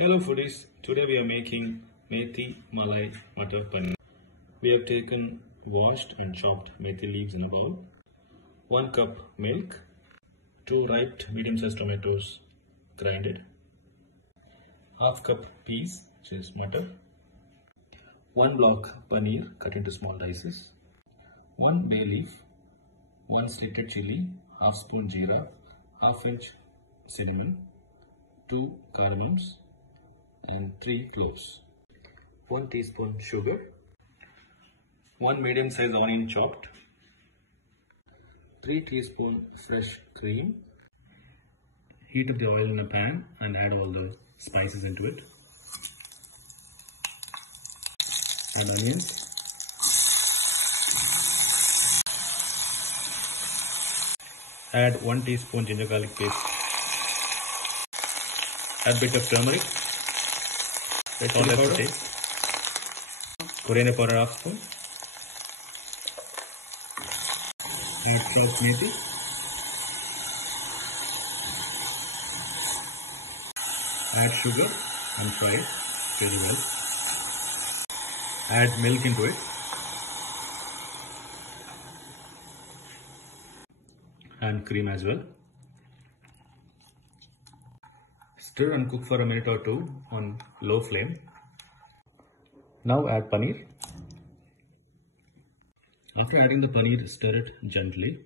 Hello foodies, today we are making Methi Malai Paneer. We have taken washed and chopped methi leaves in a bowl, 1 cup milk, 2 ripe medium-sized tomatoes grinded, half cup peas, which is mutton, 1 block paneer cut into small dices, 1 bay leaf, 1 slitted chili, half spoon jeera, half inch cinnamon, 2 cardamoms, and 3 cloves, 1 teaspoon sugar, 1 medium sized onion chopped, 3 teaspoon fresh cream. Heat up the oil in a pan and add all the spices into it. Add onions. Add 1 teaspoon ginger garlic paste. Add bit of turmeric. Red chili powder. Coriander powder half spoon. Add chopped methi. Add sugar and fry it very well. Add milk into it. And cream as well. Stir and cook for a minute or two on low flame. Now add paneer. After adding the paneer, stir it gently.